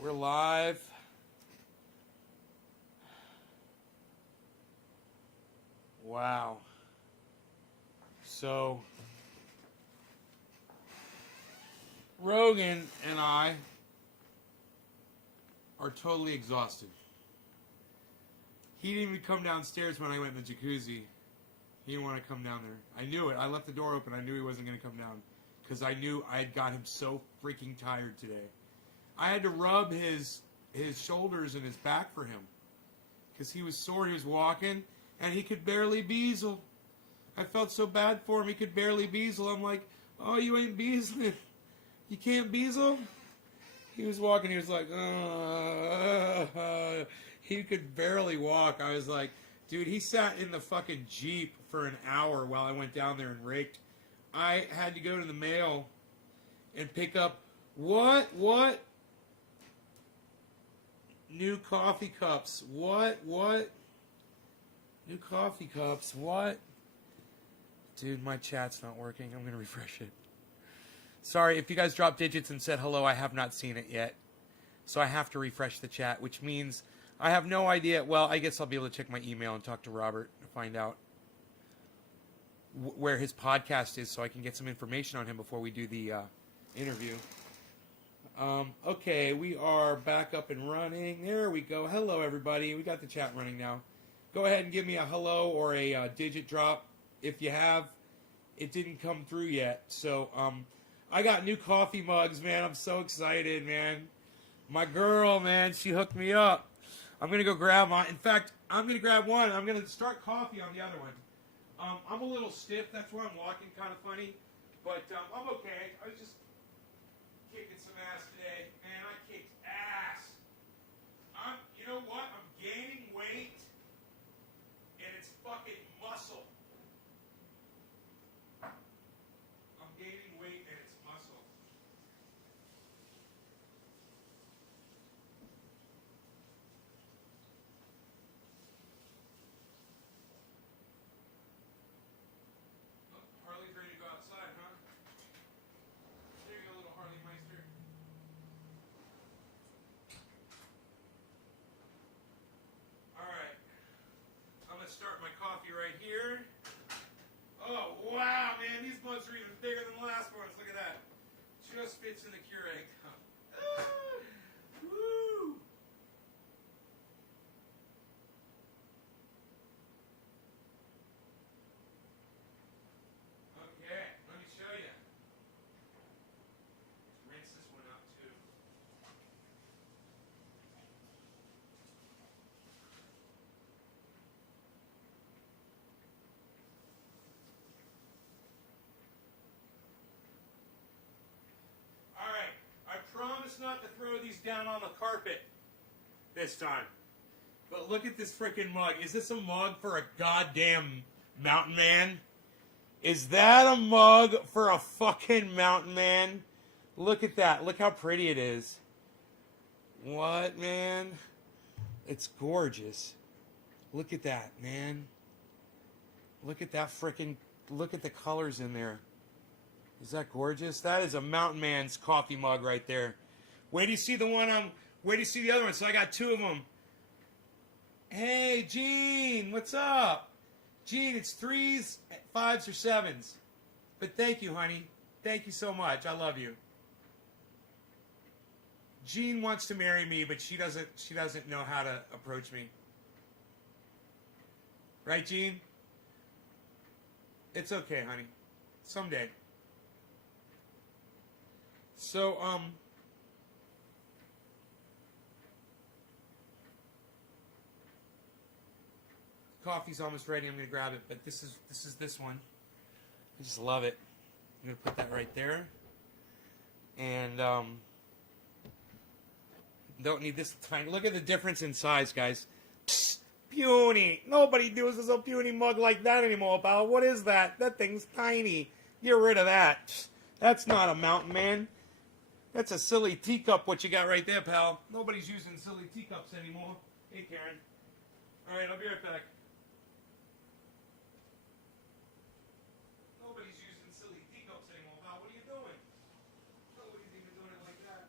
We're live. Wow. So, Rogan and I are totally exhausted. He didn't even come downstairs when I went in the jacuzzi. He didn't want to come down there. I knew it. I left the door open. I knew he wasn't going to come down because I knew I had got him so freaking tired today. I had to rub his shoulders and his back for him because he was sore. He was walking and he could barely beazle. I felt so bad for him. He could barely beazle. I'm like, oh, you ain't beazling. You can't beazle? He was walking. He was like, he could barely walk. I was like, dude, he sat in the fucking Jeep for an hour while I went down there and raked. I had to go to the mail and pick up what? New coffee cups. What? New coffee cups. What? Dude, my chat's not working. I'm going to refresh it. Sorry, if you guys dropped digits and said hello, I have not seen it yet. So I have to refresh the chat, which means I have no idea. Well, I guess I'll be able to check my email and talk to Robert to find out where his podcast is so I can get some information on him before we do the interview. Okay, we are back up and running. There we go. Hello, everybody. We got the chat running now. Go ahead and give me a hello or a digit drop if you have. It didn't come through yet. So, I got new coffee mugs, man. I'm so excited, man. My girl, man, she hooked me up. I'm going to go grab one. In fact, I'm going to grab one. I'm going to start coffee on the other one. I'm a little stiff. That's why I'm walking kind of funny. But I'm okay. I was just kicking some ass today. Man, I kicked ass. You know what? I'm gaining weight, and it's fucking muscle. I'm gaining weight, and it's muscle. Oh, Harley's ready to go outside, huh? There you go, little Harley Meister. Alright. I'm going to start my coffee right here. Oh, wow, man. These mugs are even bigger than the last ones. Look at that. Just fits in the Keurig. Woo! Okay, let me show you. Let's rinse this one out, too. Alright, I promise not to throw these down on the carpet this time. But look at this freaking mug. Is this a mug for a goddamn mountain man? Is that a mug for a fucking mountain man? Look at that. Look how pretty it is. What, man? It's gorgeous. Look at that, man. Look at that freaking... Look at the colors in there. Is that gorgeous? That is a mountain man's coffee mug right there. Where do you see the one on... Where do you see the other one? So I got two of them. Hey, Gene, what's up? Gene, it's 3s, 5s, or 7s. But thank you, honey. Thank you so much. I love you. Jean wants to marry me, but she doesn't know how to approach me. Right, Jean? It's okay, honey. Someday. So, coffee's almost ready. I'm gonna grab it, but this is this one. I just love it. I'm gonna put that right there. And don't need this tiny. Look at the difference in size, guys. Psst, puny. Nobody uses a puny mug like that anymore, pal. What is that? That thing's tiny. Get rid of that. Psst, that's not a mountain man. That's a silly teacup, what you got right there, pal. Nobody's using silly teacups anymore. Hey, Karen. All right, I'll be right back. Nobody's using silly teacups anymore, pal. What are you doing? Nobody's even doing it like that.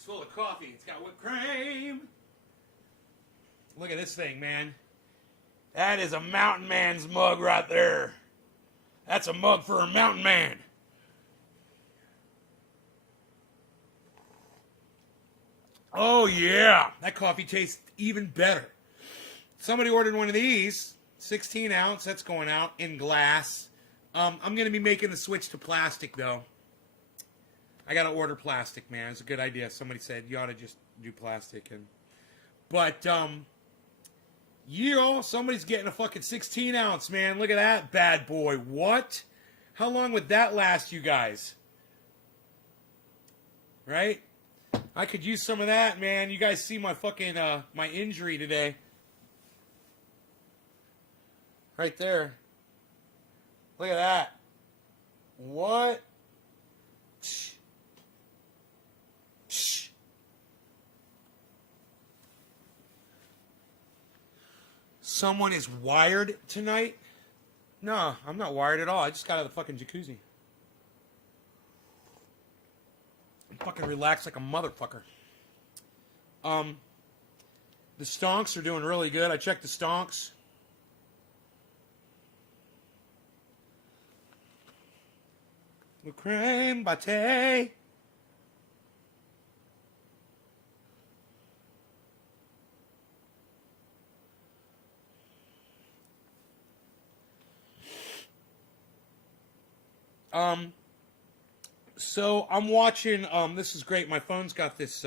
It's full of coffee. It's got whipped cream. Look at this thing, man. That is a mountain man's mug right there. That's a mug for a mountain man. Oh, yeah. That coffee tastes even better. Somebody ordered one of these. 16 ounce. That's going out in glass. I'm going to be making the switch to plastic, though. I got to order plastic, man. It's a good idea. Somebody said you ought to just do plastic. But, somebody's getting a fucking 16 ounce, man. Look at that bad boy. What? How long would that last you guys? Right? I could use some of that, man. You guys see my fucking, my injury today. Right there. Look at that. What? Shh. Shh. Someone is wired tonight? No, I'm not wired at all. I just got out of the fucking jacuzzi. I'm fucking relaxed like a motherfucker. The stonks are doing really good. I checked the stonks. Le crème pâté. So I'm watching, this is great. My phone's got this,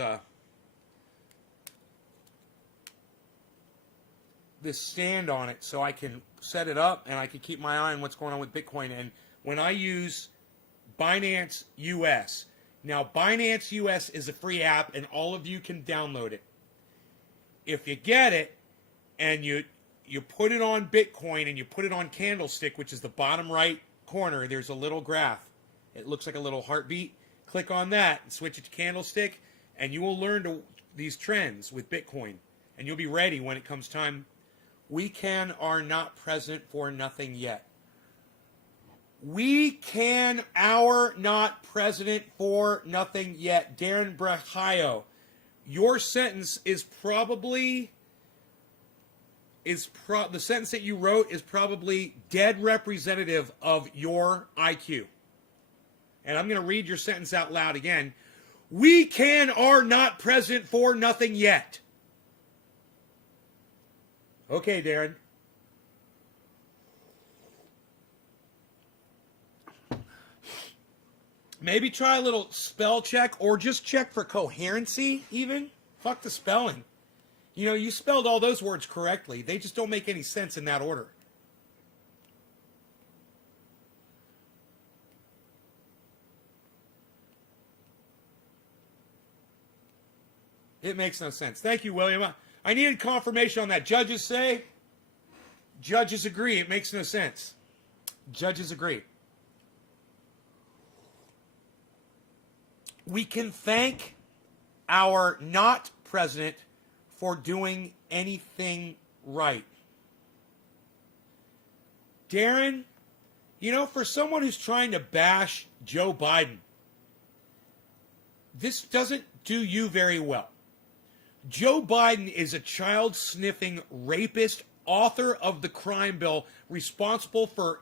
this stand on it so I can set it up and I can keep my eye on what's going on with Bitcoin. And when I use Binance US, now Binance US is a free app and all of you can download it. If you get it and you put it on Bitcoin and you put it on Candlestick, which is the bottom right corner, there's a little graph. It looks like a little heartbeat. Click on that and switch it to Candlestick, and you will learn these trends with Bitcoin, and you'll be ready when it comes time. We are not present for nothing yet. We are not president for nothing yet. Darren Brahayo, your sentence is probably the sentence that you wrote is probably dead representative of your IQ. And I'm going to read your sentence out loud again. We are not present for nothing yet. Okay, Darren. Maybe try a little spell check or just check for coherency even. Fuck the spelling. You know, you spelled all those words correctly. They just don't make any sense in that order. It makes no sense. Thank you, William. I needed confirmation on that. Judges say. Judges agree. It makes no sense. Judges agree. We can thank our not president for doing anything right. Darren, you know, for someone who's trying to bash Joe Biden, this doesn't do you very well. Joe Biden is a child-sniffing rapist, author of the crime bill, responsible for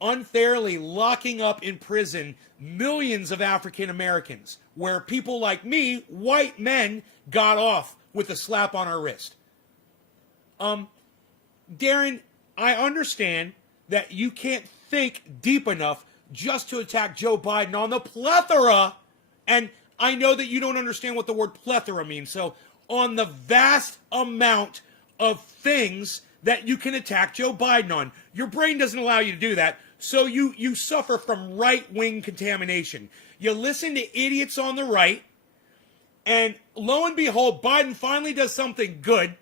unfairly locking up in prison millions of African Americans, where people like me, white men, got off with a slap on our wrist. Darren, I understand that you can't think deep enough just to attack Joe Biden on the plethora, and I know that you don't understand what the word plethora means, so on the vast amount of things that you can attack Joe Biden on. Your brain doesn't allow you to do that, so you suffer from right-wing contamination. You listen to idiots on the right, and lo and behold, Biden finally does something good.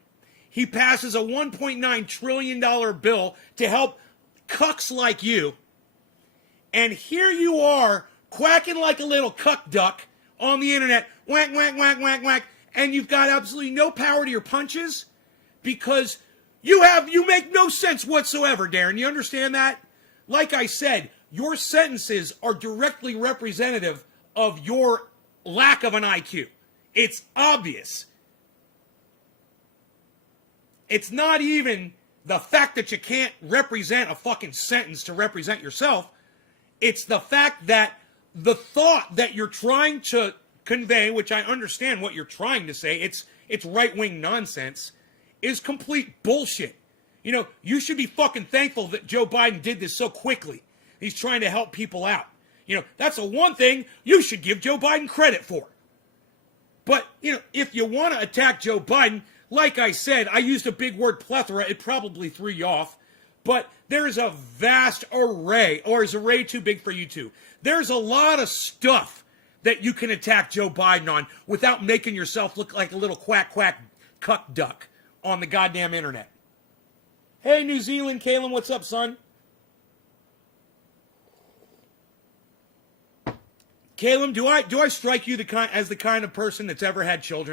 He passes a $1.9 trillion bill to help cucks like you, and here you are quacking like a little cuck duck on the internet, whack, whack, whack, whack, whack, and you've got absolutely no power to your punches because you make no sense whatsoever, Darren. You understand that? Like I said, your sentences are directly representative of your lack of an IQ. It's obvious. It's not even the fact that you can't represent a fucking sentence to represent yourself. It's the fact that the thought that you're trying to convey, which I understand what you're trying to say, it's right-wing nonsense, is complete bullshit. You know, you should be fucking thankful that Joe Biden did this so quickly. He's trying to help people out. You know, that's the one thing you should give Joe Biden credit for. But, you know, if you want to attack Joe Biden, like I said, I used a big word plethora. It probably threw you off. But there is a vast array, or is array too big for you two? There's a lot of stuff that you can attack Joe Biden on without making yourself look like a little quack cuck duck on the goddamn internet. Hey, New Zealand, Kalen, what's up, son? Caleb, do I strike you as the kind of person that's ever had children?